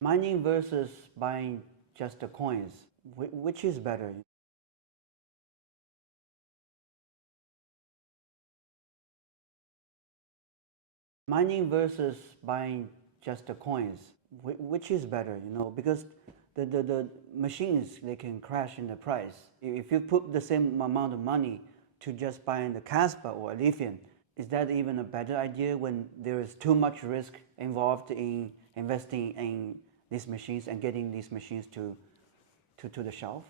Mining versus buying just the coins, which is better? Mining versus buying just the coins, which is better? Because the machines, they can crash in the price. If you put the same amount of money to just buying the Casper or lithium, is that even a better idea when there is too much risk involved in investing in these machines and getting these machines to the shelf?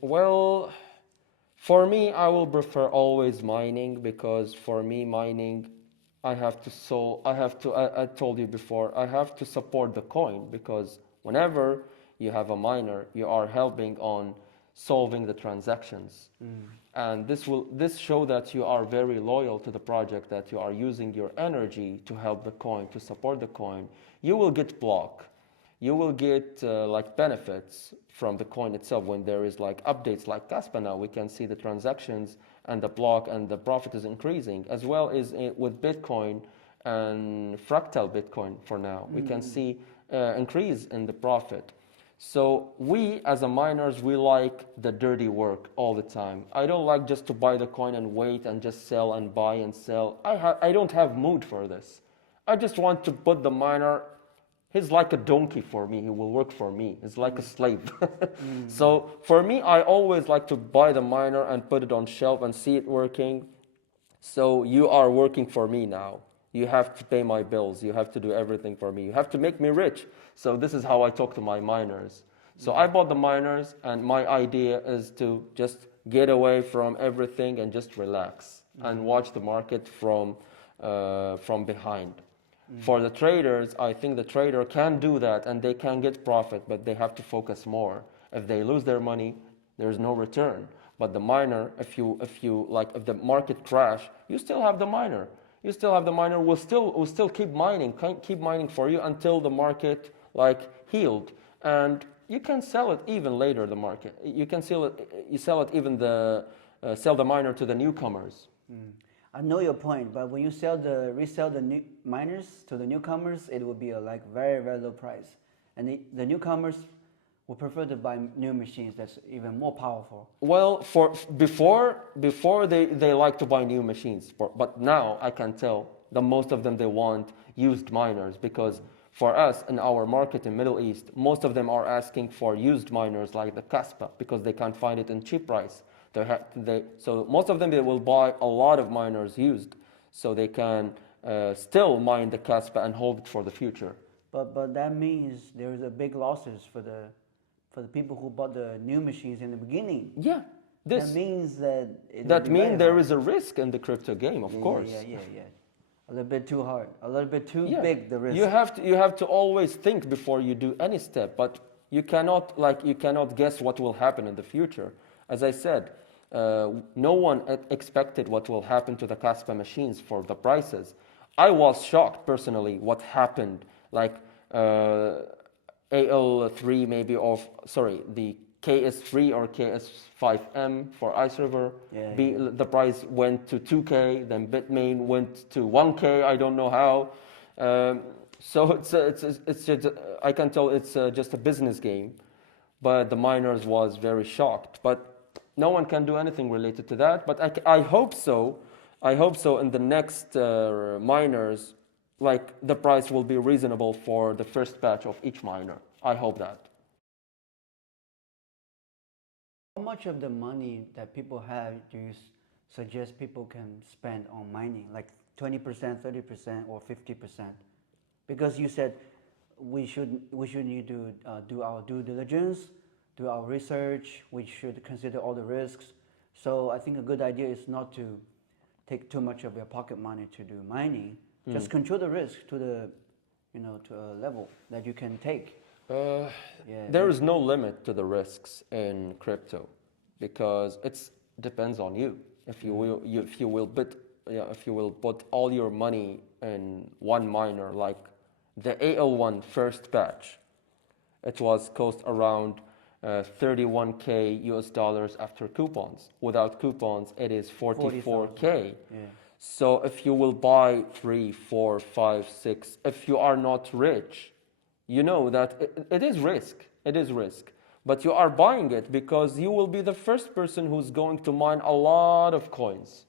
Well, for me, I will prefer always mining because for me, mining, I told you before, I have to support the coin because whenever you have a miner, you are helping on solving the transactions. And this show that you are very loyal to the project, that you are using your energy to help the coin, to support the coin. You will get block. You will get like benefits from the coin itself when there is like updates like Caspa now. We can see the transactions and the block and the profit is increasing, as well as with Bitcoin and fractal Bitcoin for now. We can see increase in the profit. So we as a miners, we like the dirty work all the time. I don't like just to buy the coin and wait and just sell and buy and sell. I don't have mood for this. I just want to put the miner. He's like a donkey for me. He will work for me. He's like a slave. So for me, I always like to buy the miner and put it on shelf and see it working. So you are working for me now. You have to pay my bills. You have to do everything for me. You have to make me rich. So this is how I talk to my miners. So I bought the miners, and my idea is to just get away from everything and just relax and watch the market from behind. For the traders, I think the trader can do that and they can get profit, but they have to focus more. If they lose their money, there's no return. But the miner, if the market crash, you still have the miner. You still have the miner. Will still keep mining for you until the market like healed, and you can sell it even later. The market, you can sell it. You sell it even sell the miner to the newcomers. I know your point, but when you resell the new miners to the newcomers, it will be a like very, very low price, and the newcomers will prefer to buy new machines that's even more powerful. Well, for before they like to buy new machines, but now I can tell that most of them they want used miners because for us in our market in Middle East, most of them are asking for used miners like the Caspa because they can't find it in cheap price. So most of them they will buy a lot of miners used, so they can still mine the Caspa and hold it for the future. But that means there is a big losses for the people who bought the new machines in the beginning. Yeah, That means that that means there is a risk in the crypto game, of course. Yeah. A little bit too hard, a little bit too Yeah. big, the risk. You have to always think before you do any step, but you cannot guess what will happen in the future. As I said, no one expected what will happen to the Caspa machines for the prices. I was shocked personally what happened, like AL3 maybe the KS3 or KS5M for Ice River. The price went to 2K, then Bitmain went to 1K. I don't know how. So it's just, I can tell it's just a business game, but the miners was very shocked. But no one can do anything related to that. But I hope so. I hope so. In the next miners, like the price will be reasonable for the first batch of each miner. I hope that. How much of the money that people have do you suggest people can spend on mining? Like 20%, 30%, or 50%? Because you said we should need to do our due diligence, do our research. We should consider all the risks. So I think a good idea is not to take too much of your pocket money to do mining. Just control the risk to a level that you can take. There is no limit to the risks in crypto because it depends on you. If you will put all your money in one miner, like the AL1 first batch, it was cost around 31K US dollars after coupons. Without coupons, it is 44K. Yeah. So if you will buy 3, 4, 5, 6, if you are not rich, you know that it is risk. It is risk. But you are buying it because you will be the first person who's going to mine a lot of coins.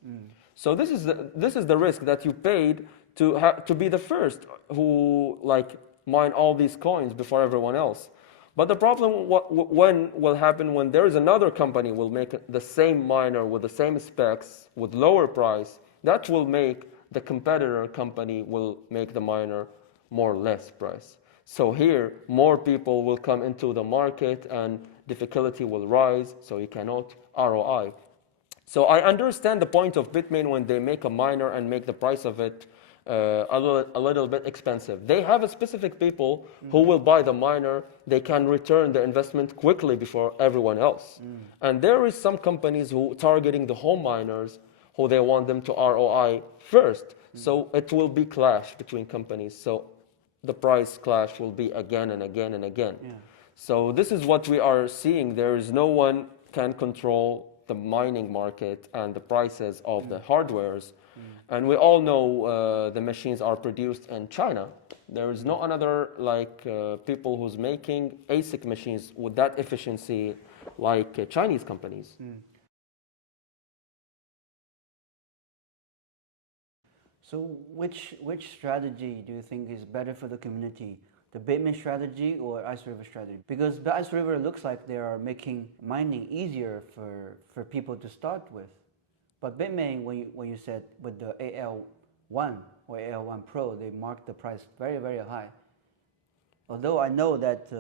So this is the risk that you paid to be the first who like mine all these coins before everyone else. But the problem when will happen when there is another company will make the same miner with the same specs with lower price. That will make the competitor company will make the miner more or less price. So here more people will come into the market and difficulty will rise. So you cannot ROI. So I understand the point of Bitmain when they make a miner and make the price of it a little bit expensive. They have a specific people who will buy the miner. They can return the investment quickly before everyone else. And there is some companies who targeting the home miners who they want them to ROI first. So it will be clash between companies. So the price clash will be again and again and again. Yeah. So this is what we are seeing. There is no one can control the mining market and the prices of the hardwares. And we all know the machines are produced in China. There is no another like people who's making ASIC machines with that efficiency like Chinese companies. So which strategy do you think is better for the community? The Bitmain strategy or Ice River strategy? Because the Ice River looks like they are making mining easier for people to start with. But Bitmain, when you said with the AL1 or AL1 Pro, they marked the price very, very high. Although I know that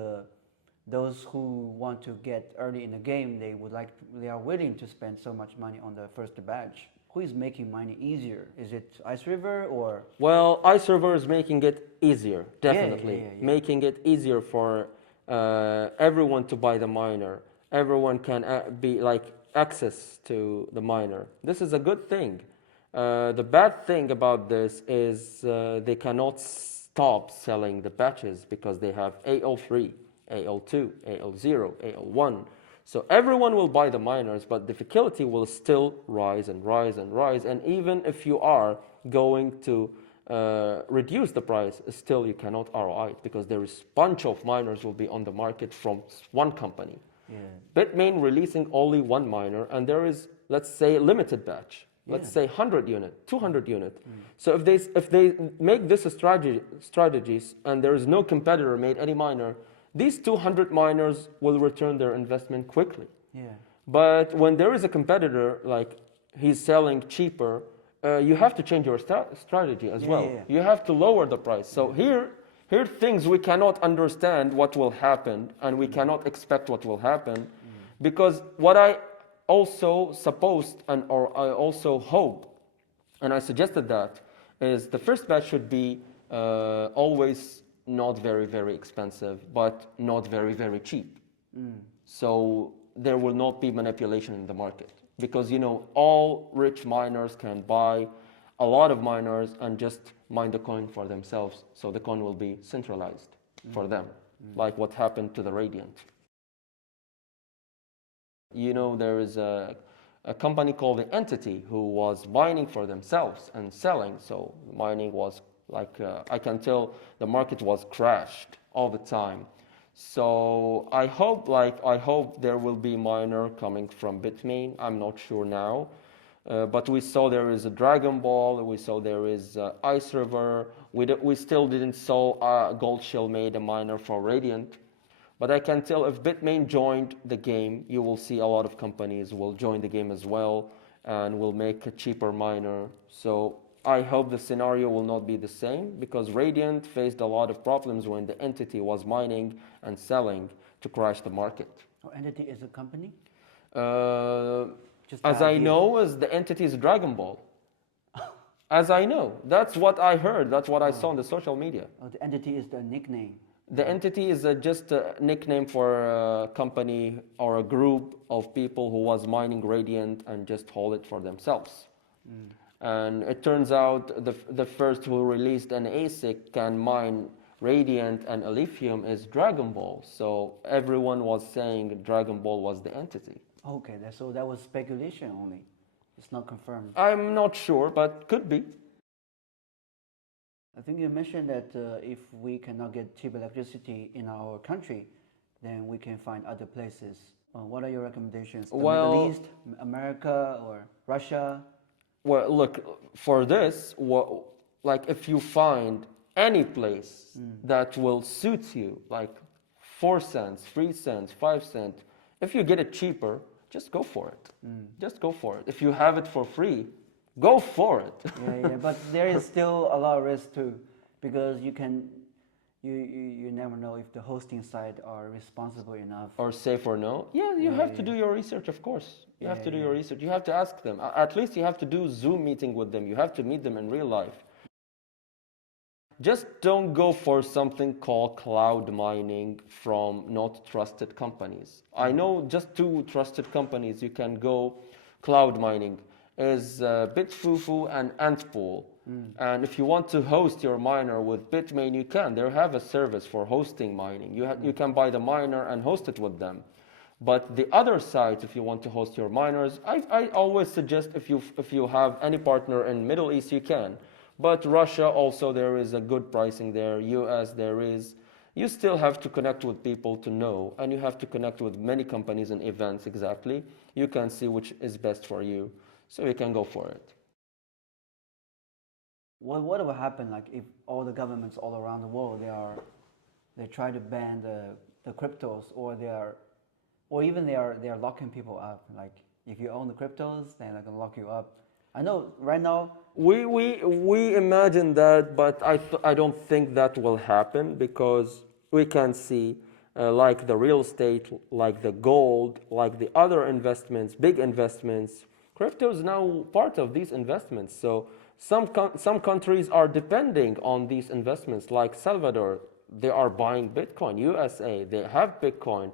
those who want to get early in the game, they are willing to spend so much money on the first batch. Who is making mining easier? Is it Ice River or? Well, Ice River is making it easier, definitely. Yeah. Making it easier for everyone to buy the miner. Everyone can be like access to the miner. This is a good thing. The bad thing about this is they cannot stop selling the batches because they have AL3, AL2, AL0, AL1. So everyone will buy the miners, but difficulty will still rise and rise and rise. And even if you are going to reduce the price, still you cannot ROI it because there is a bunch of miners will be on the market from one company. Yeah. Bitmain releasing only one miner, and there is, let's say, limited batch. Let's say 100 unit, 200 unit. So if they make this a strategies and there is no competitor made any miner, these 200 miners will return their investment quickly. Yeah. But when there is a competitor, like he's selling cheaper, you have to change your strategy as well. Yeah. You have to lower the price. So here things we cannot understand what will happen, and we cannot expect what will happen, because what I also supposed or I also hope, and I suggested that, is the first batch should be always not very, very expensive, but not very, very cheap. So there will not be manipulation in the market because, all rich miners can buy a lot of miners and just mine the coin for themselves. So the coin will be centralized for them, like what happened to the Radiant. There is a company called the Entity who was mining for themselves and selling. So mining was like, I can tell the market was crashed all the time. So I hope there will be miner coming from Bitmain. I'm not sure now. But we saw there is a Dragon Ball. We saw there is Ice River. We still didn't saw Gold Shell made a miner for Radiant. But I can tell if Bitmain joined the game, you will see a lot of companies will join the game as well and will make a cheaper miner. So I hope the scenario will not be the same because Radiant faced a lot of problems when the Entity was mining and selling to crash the market. Oh, Entity is a company? As I know, as the Entity is Dragon Ball. As I know. That's what I heard. That's what I saw on the social media. Oh, the Entity is the nickname. The Entity is just a nickname for a company or a group of people who was mining Radiant and just hold it for themselves. And it turns out the first who released an ASIC can mine Radiant and Lithium is Dragon Ball. So everyone was saying Dragon Ball was the Entity. Okay, so that was speculation only. It's not confirmed. I'm not sure, but could be. I think you mentioned that if we cannot get cheap electricity in our country, then we can find other places. What are your recommendations? The Middle Well, East, America, or Russia? well, look, for this, like if you find any place that will suit you, like 4 cents, 3 cents, 5 cents, if you get it cheaper, just go for it. Just go for it. If you have it for free, go for it. Yeah, but there is still a lot of risk too, because you never know if the hosting site are responsible enough. Or safe or no. Yeah, you have to do your research, of course. You have to do your research. You have to ask them. At least you have to do Zoom meeting with them. You have to meet them in real life. Just don't go for something called cloud mining from not trusted companies. I know just 2 trusted companies you can go cloud mining is Bitfufu and Antpool. And if you want to host your miner with Bitmain, you can. They have a service for hosting mining. You can buy the miner and host it with them. But the other side, if you want to host your miners, I always suggest if you have any partner in Middle East, you can. But Russia also, there is a good pricing there. US, there is. You still have to connect with people to know, and you have to connect with many companies and events exactly. You can see which is best for you, so you can go for it. What will happen like if all the governments all around the world they try to ban the cryptos, or they are locking people up? Like if you own the cryptos, then they're gonna lock you up. I know right now. We imagine that, but I don't think that will happen because we can see like the real estate, like the gold, like the other investments, big investments. Crypto is now part of these investments. So some countries are depending on these investments, like Salvador. They are buying Bitcoin. USA, they have Bitcoin.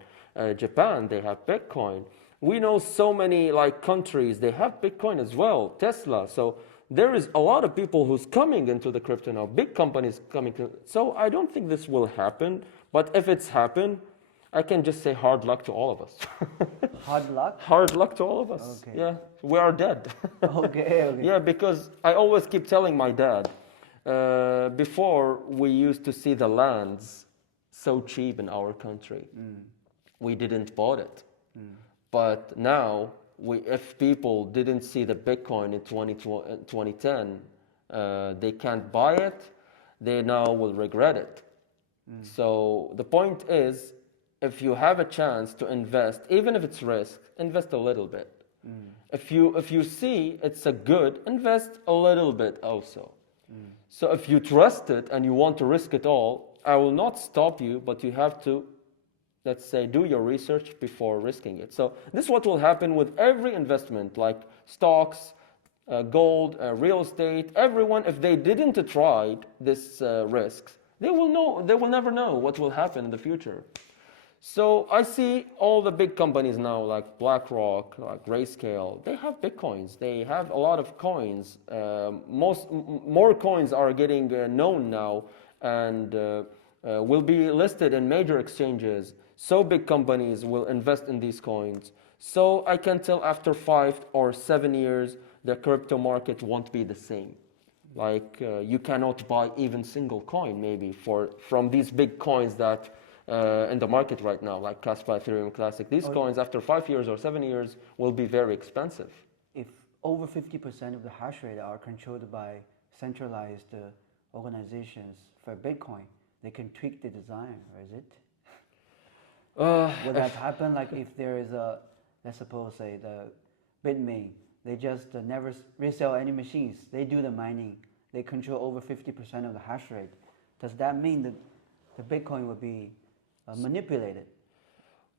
Japan, they have Bitcoin. We know so many like countries, they have Bitcoin as well, Tesla. So there is a lot of people who's coming into the crypto now, big companies coming to. So I don't think this will happen. But if it's happened, I can just say hard luck to all of us. Hard luck? Hard luck to all of us. Okay. Yeah, we are dead. Okay. Yeah, because I always keep telling my dad, before we used to see the lands so cheap in our country. We didn't bought it. But now, if people didn't see the Bitcoin in 2010, they can't buy it, they now will regret it. So the point is, if you have a chance to invest, even if it's risk, invest a little bit. If you see it's a good, invest a little bit also. So if you trust it and you want to risk it all, I will not stop you, but you have to, let's say, do your research before risking it. So this is what will happen with every investment, like stocks, gold, real estate. Everyone, if they didn't try this risks, they will never know what will happen in the future. So I see all the big companies now, like BlackRock, like Grayscale, they have Bitcoins. They have a lot of coins. More coins are getting known now and will be listed in major exchanges. So big companies will invest in these coins. So I can tell after 5 or 7 years, the crypto market won't be the same. Like you cannot buy even single coin maybe from these big coins that in the market right now, like Caspa, Ethereum Classic. These coins after 5 years or 7 years will be very expensive. If over 50% of the hash rate are controlled by centralized organizations for Bitcoin, they can tweak the design, or is it? Would that happen? Like if there is let's suppose say the Bitmain, they just never resell any machines. They do the mining. They control over 50% of the hash rate. Does that mean that the Bitcoin would be manipulated?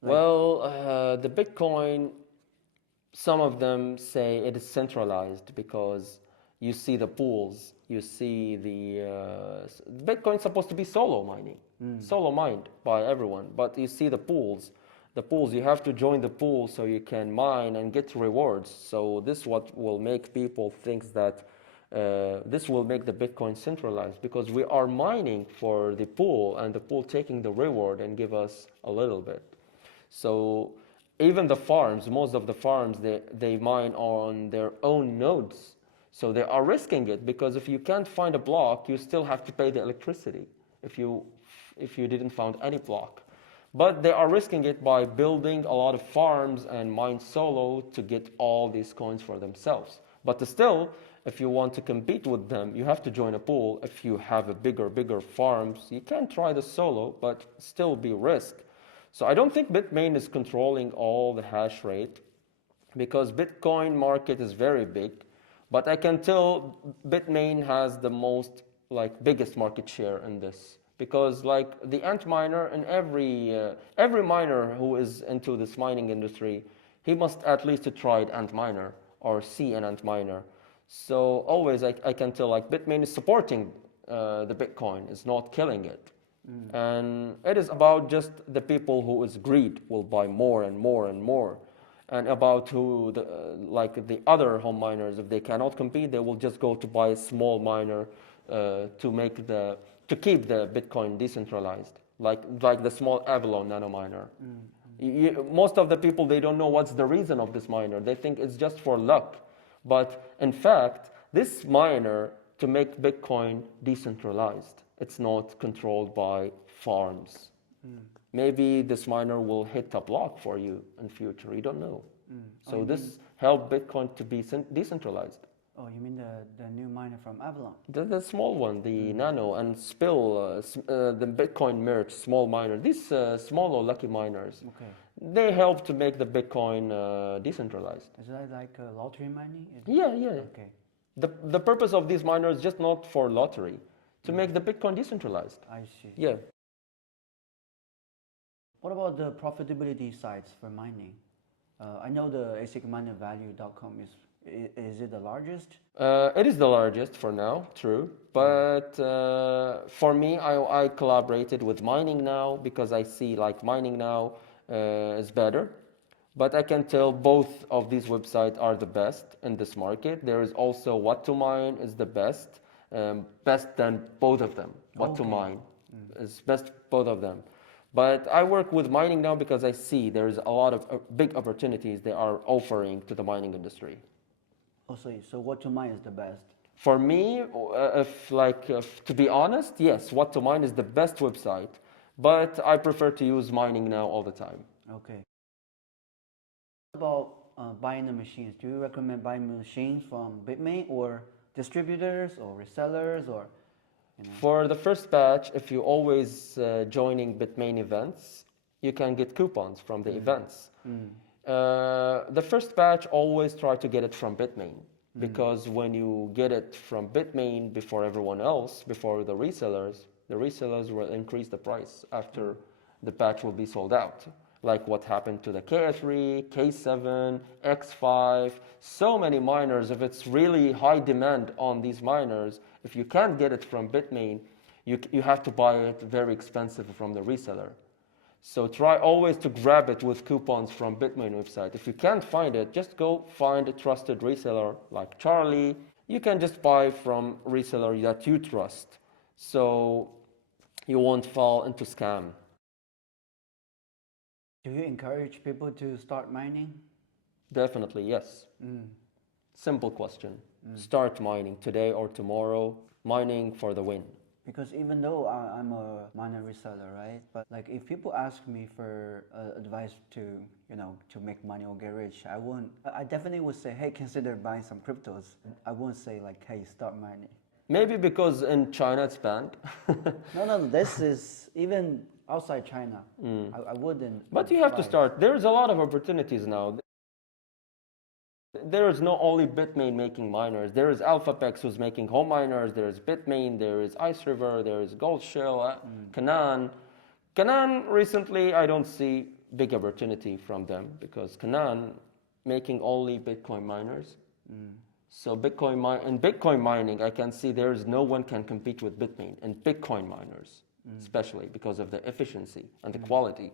Well, the Bitcoin, some of them say it is centralized because you see the pools, you see Bitcoin is supposed to be solo mining, solo mined by everyone, but you see the pools. The pools, you have to join the pool so you can mine and get rewards. So this what will make people think that this will make the Bitcoin centralized because we are mining for the pool and the pool taking the reward and give us a little bit. So even the farms, most of the farms, they mine on their own nodes. So they are risking it because if you can't find a block, you still have to pay the electricity if you didn't find any block. But they are risking it by building a lot of farms and mine solo to get all these coins for themselves. But still, if you want to compete with them, you have to join a pool. If you have a bigger farms, you can try the solo, but still be risk. So I don't think Bitmain is controlling all the hash rate because Bitcoin market is very big. But I can tell Bitmain has the most biggest market share in this because the ant miner and every miner who is into this mining industry, he must at least try ant miner or see an ant miner. So always I can tell Bitmain is supporting the Bitcoin, is not killing it. And it is about just the people who is greed will buy more and more and more. And about who the other home miners, if they cannot compete, they will just go to buy a small miner to keep the Bitcoin decentralized, like the small Avalon nano miner. Most of the people, they don't know what's the reason of this miner. They think it's just for luck. But in fact, this miner to make Bitcoin decentralized. It's not controlled by farms. Maybe this miner will hit a block for you in future. You don't know. So this helped Bitcoin to be decentralized. Oh, you mean the new miner from Avalon? The small one, the Nano and Spill, the Bitcoin merge, small miner. These small or lucky miners, Okay. they help to make the Bitcoin decentralized. Is that like lottery mining? Yeah. Okay. The purpose of these miners is just not for lottery, to make the Bitcoin decentralized. I see. Yeah. What about the profitability sites for mining? I know the asicminervalue.com is it the largest? It is the largest for now, true. But for me, I collaborated with Mining Now because I see Mining Now is better. But I can tell both of these websites are the best in this market. There is also What to Mine is the best, best than both of them. What to Mine is best both of them. But I work with Mining Now because I see there's a lot of big opportunities they are offering to the mining industry. Oh, so What to Mine is the best? For me, if to be honest, yes, What to Mine is the best website, but I prefer to use Mining Now all the time. Okay. What about buying the machines? Do you recommend buying machines from Bitmain or distributors or resellers or? For the first batch, if you always joining Bitmain events, you can get coupons from the events. The first batch, always try to get it from Bitmain because when you get it from Bitmain before everyone else, before the resellers will increase the price after the batch will be sold out. Like what happened to the K3, K7, X5, so many miners. If it's really high demand on these miners, if you can't get it from Bitmain, you have to buy it very expensive from the reseller. So try always to grab it with coupons from Bitmain website. If you can't find it, just go find a trusted reseller like Charlie. You can just buy from reseller that you trust, so you won't fall into scam. Do you encourage people to start mining? Definitely, yes. Simple question. Start mining today or tomorrow. Mining for the win. Because even though I'm a miner reseller, right? But if people ask me for advice to make money or get rich, I definitely would say, hey, consider buying some cryptos. I wouldn't say hey, start mining. Maybe because in China it's banned. No, this is even outside China. I wouldn't. But you have to start. There's a lot of opportunities now. There is not only Bitmain making miners. There is AlphaPex who's making home miners. There is Bitmain. There is Ice River. There is Goldshell, Canaan. Canaan recently, I don't see big opportunity from them because Canaan making only Bitcoin miners. So Bitcoin mining, I can see there is no one can compete with Bitmain and Bitcoin miners, especially because of the efficiency and the quality.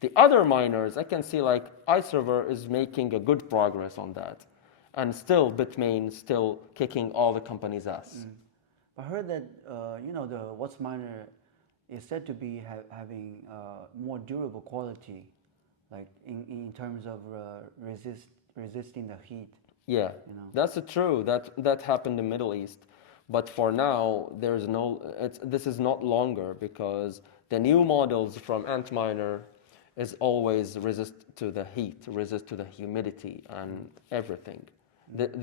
The other miners, I can see Ice River is making a good progress on that. And still, Bitmain still kicking all the companies' ass. I heard that, the What's Miner is said to be having more durable quality, in terms of resisting the heat. Yeah, you know. that's true. That happened in Middle East, but for now there's no. This is not longer because the new models from Antminer is always resist to the heat, resist to the humidity and everything.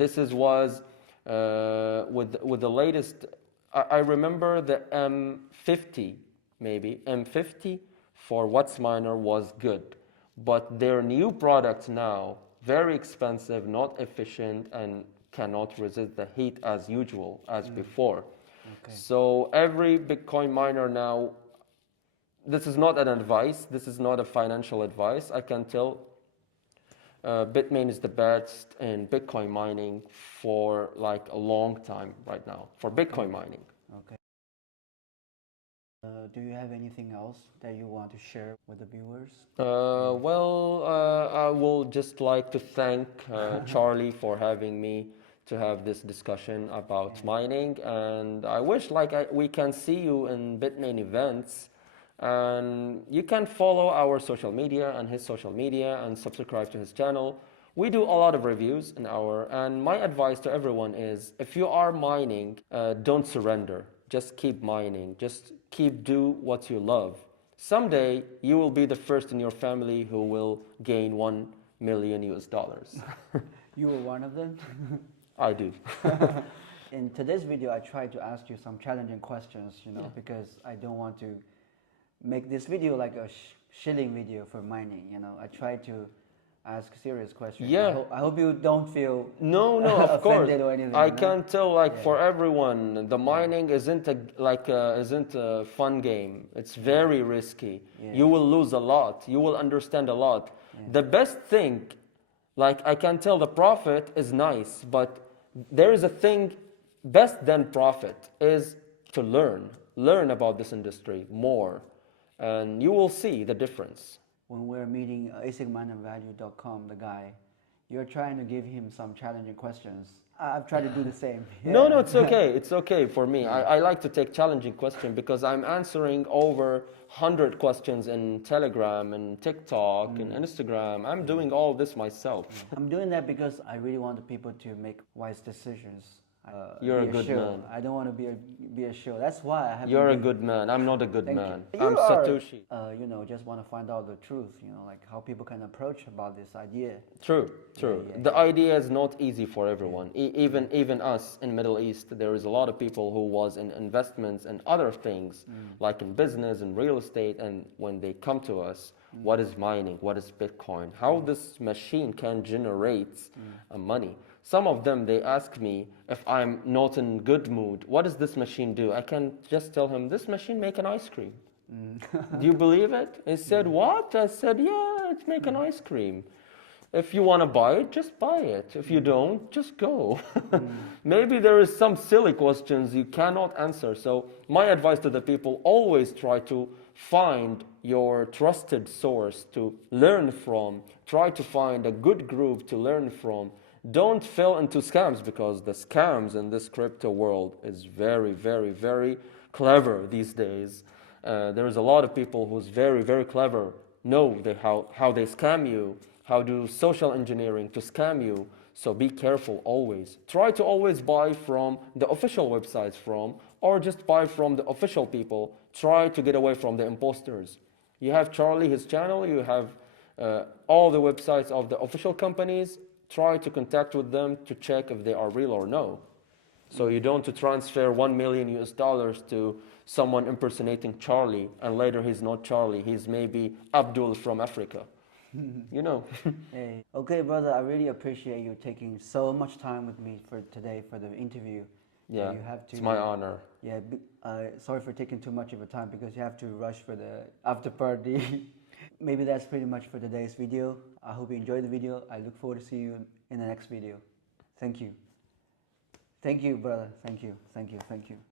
This is was with the latest. I remember the M50 maybe M50 for WhatsMiner was good, but their new products now very expensive, not efficient, and cannot resist the heat as usual as before. Okay. So every Bitcoin miner now, this is not an advice, this is not a financial advice. I can tell Bitmain is the best in Bitcoin mining for like a long time right now, for Bitcoin mining. Okay. Do you have anything else that you want to share with the viewers? I will just like to thank Charlie for having me to have this discussion about mining, and I wish we can see you in Bitmain events, and you can follow our social media and his social media and subscribe to his channel. We do a lot of reviews in our, and my advice to everyone is if you are mining, don't surrender. Just keep mining. Just do what you love. Someday you will be the first in your family who will gain 1 million US dollars. You were one of them? I do. In today's video, I tried to ask you some challenging questions, you know, because I don't want to make this video like a shilling video for mining, you know. I tried to ask serious questions. Yeah. I hope you don't feel No, of course. offended or anything. I you know? can tell, like for everyone, the mining isn't a fun game. It's very risky. Yeah. You will lose a lot. You will understand a lot. The best thing, like I can tell, the profit is nice, but there is a thing best than profit is to learn about this industry more, and you will see the difference. When we're meeting asicminervalue.com, the guy, you're trying to give him some challenging questions. I've tried to do the same. No, Yeah. it's okay. It's okay for me. I like to take challenging questions because I'm answering over 100 questions in Telegram and TikTok and Instagram. I'm doing all this myself. I'm doing that because I really want the people to make wise decisions. You're be a good shill. man. I don't want to be a shill. That's why I have. You're a good man. I'm not a good Thank man. you. I'm You are, Satoshi. you know, just want to find out the truth. You know, like how people can approach about this idea. True. Yeah, The idea is not easy for everyone. Even us in Middle East, there is a lot of people who was in investments and other things, like in business and real estate, and when they come to us, what is mining? What is Bitcoin? How this machine can generate money? Some of them, they ask me if I'm not in good mood, what does this machine do? I can just tell him, this machine make an ice cream. Do you believe it? He said, what? I said, yeah, it's make an ice cream. If you want to buy it, just buy it. If you don't, just go. Maybe there is some silly questions you cannot answer. So my advice to the people, always try to find your trusted source to learn from. Try to find a good group to learn from. Don't fall into scams, because the scams in this crypto world is very, very, very clever these days. There's a lot of people who's very, very clever, know how they scam you, how do social engineering to scam you. So be careful always. Try to always buy from the official websites or just buy from the official people. Try to get away from the imposters. You have Charlie, his channel, you have all the websites of the official companies. Try to contact with them to check if they are real or no. So you don't to transfer 1 million US dollars to someone impersonating Charlie, and later he's not Charlie, he's maybe Abdul from Africa. You know. Hey, okay, brother. I really appreciate you taking so much time with me for today for the interview. Yeah, you have to. it's my honor. Yeah, sorry for taking too much of your time because you have to rush for the after party. Maybe that's pretty much for today's video. I hope you enjoyed the video. I look forward to see you in the next video. Thank you. Thank you, brother. Thank you.